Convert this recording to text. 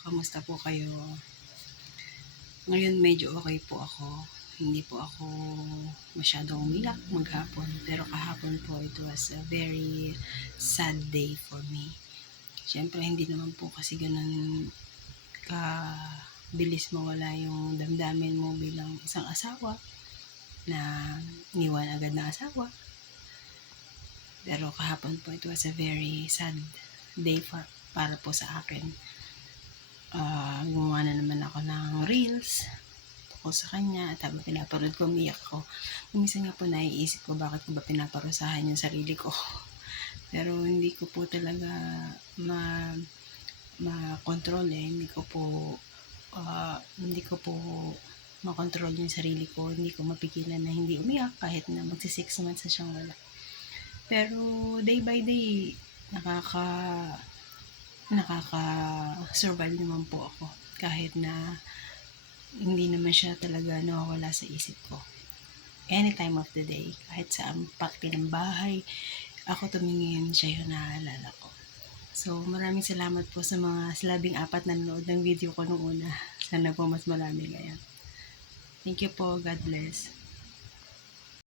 kamusta po kayo? Ngayon medyo okay po ako. Hindi po ako masyadong umiyak maghapon. Pero kahapon po, it was a very sad day for me. Siyempre, hindi naman po kasi ganun kabilis mawala yung damdamin mo bilang isang asawa na iniwan agad ng asawa. Pero kahapon po, it was a very sad day para po sa akin. Gumawa na naman ako ng reels tungkol sa kanya at habang pinapanood ko, umiyak ko. Minsan nga po naiisip ko bakit ko ba pinaparusahan yung sarili ko. Pero hindi ko po talaga makontrol hindi ko po makontrol yung sarili ko. Hindi ko mapigilan na hindi umiyak kahit na magsi 6 months na siyang wala. Pero day by day, nakaka-survive naman po ako kahit na hindi naman siya talaga nawawala sa isip ko. Any time of the day, kahit sa pakti ng bahay, ako tumingin, siya yung naalala ko. So, maraming salamat po sa mga 14 na nanood ng video ko nung una. Sana po mas marami ngayon. Thank you po. God bless.